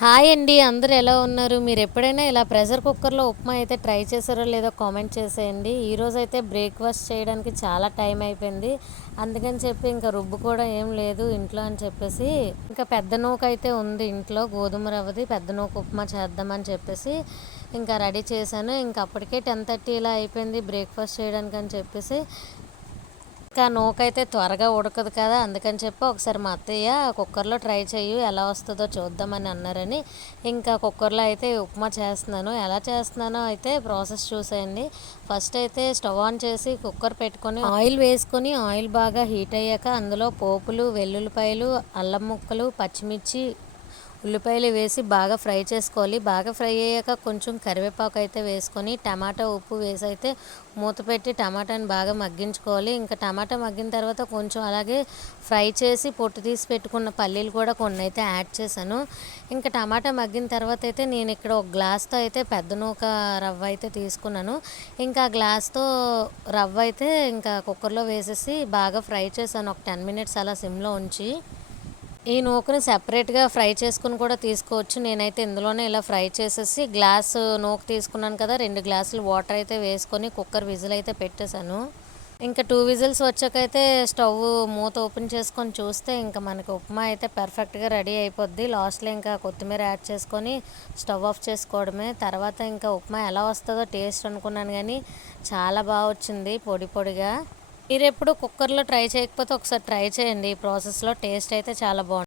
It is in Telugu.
హాయ్ అండి. అందరూ ఎలా ఉన్నారు? మీరు ఎప్పుడైనా ఇలా ప్రెషర్ కుక్కర్‌లో ఉప్మా అయితే ట్రై చేశారో లేదో కామెంట్ చేసేయండి. ఈరోజైతే బ్రేక్‌ఫాస్ట్ చేయడానికి చాలా టైం అయిపోయింది. అందుకని చెప్పి ఇంకా రుబ్బు కూడా ఏం లేదు ఇంట్లో అని చెప్పేసి, ఇంకా పెద్ద నూకైతే ఉంది ఇంట్లో గోధుమ రవ్వది. పెద్ద నూక ఉప్మా చేద్దామని చెప్పేసి ఇంకా రెడీ చేశాను. ఇంక అప్పటికే 10:30 ఇలా అయిపోయింది బ్రేక్‌ఫాస్ట్ చేయడానికని చెప్పేసి, ఇంకా నూకైతే త్వరగా ఉడకదు కదా! అందుకని చెప్పి ఒకసారి మా అత్తయ్య కుక్కర్‌లో ట్రై చెయ్యి ఎలా వస్తదో చూద్దామని అన్నారని, ఇంకా కుక్కర్‌లో అయితే ఉప్మా చేస్తున్నాను. ఎలా చేస్తున్నానో అయితే ప్రాసెస్ చూసేయండి. ఫస్ట్ అయితే స్టవ్ ఆన్ చేసి కుక్కర్ పెట్టుకొని ఆయిల్ వేసుకొని, ఆయిల్ బాగా హీట్ అయ్యాక అందులో పోపులు, వెల్లుల్లిపాయలు, అల్లం ముక్కలు, పచ్చిమిర్చి, ఉల్లిపాయలు వేసి బాగా ఫ్రై చేసుకోవాలి. బాగా ఫ్రై అయ్యాక కొంచెం కరివేపాకు అయితే వేసుకొని, టమాటా, ఉప్పు వేసి అయితే మూత పెట్టి టమాటాని బాగా మగ్గించుకోవాలి. ఇంకా టమాటా మగ్గిన తర్వాత కొంచెం అలాగే ఫ్రై చేసి పొట్టు తీసి పెట్టుకున్న పల్లీలు కూడా కొన్ని అయితే యాడ్ చేశాను. ఇంకా టమాటా మగ్గిన తర్వాత అయితే నేను ఇక్కడ ఒక గ్లాస్తో అయితే పెద్ద నూక రవ్వ అయితే తీసుకున్నాను. ఇంకా ఆ గ్లాస్తో రవ్వ అయితే ఇంకా కుక్కర్లో వేసేసి బాగా ఫ్రై చేశాను. ఒక 10 మినిట్స్ అలా సిమ్లో ఉంచి. ఈ నూకని సెపరేట్‌గా ఫ్రై చేసుకొని కూడా తీసుకోవచ్చు. నేనైతే ఇందులోనే ఇలా ఫ్రై చేసేసి గ్లాసు నూక తీసుకున్నాను కదా! 2 గ్లాసులు వాటర్ అయితే వేసుకొని కుక్కర్ విజిల్ అయితే పెట్టేశాను. ఇంకా 2 విజిల్స్ వచ్చాకైతే స్టవ్ మూత ఓపెన్ చేసుకొని చూస్తే ఇంకా మనకి ఉప్మా అయితే పర్ఫెక్ట్‌గా రెడీ అయిపోద్ది. లాస్ట్‌లో ఇంకా కొత్తిమీర యాడ్ చేసుకొని స్టవ్ ఆఫ్ చేసుకోవడమే. తర్వాత ఇంకా ఉప్మా ఎలా వస్తదో టేస్ట్ అనుకున్నాను గానీ చాలా బా వచ్చింది పొడి పొడిగా. మీరెప్పుడు కుక్కర్‌లో ట్రై చేయకపోతే ఒకసారి ట్రై చేయండి. ఈ ప్రాసెస్‌లో టేస్ట్ అయితే చాలా బావుంటుంది.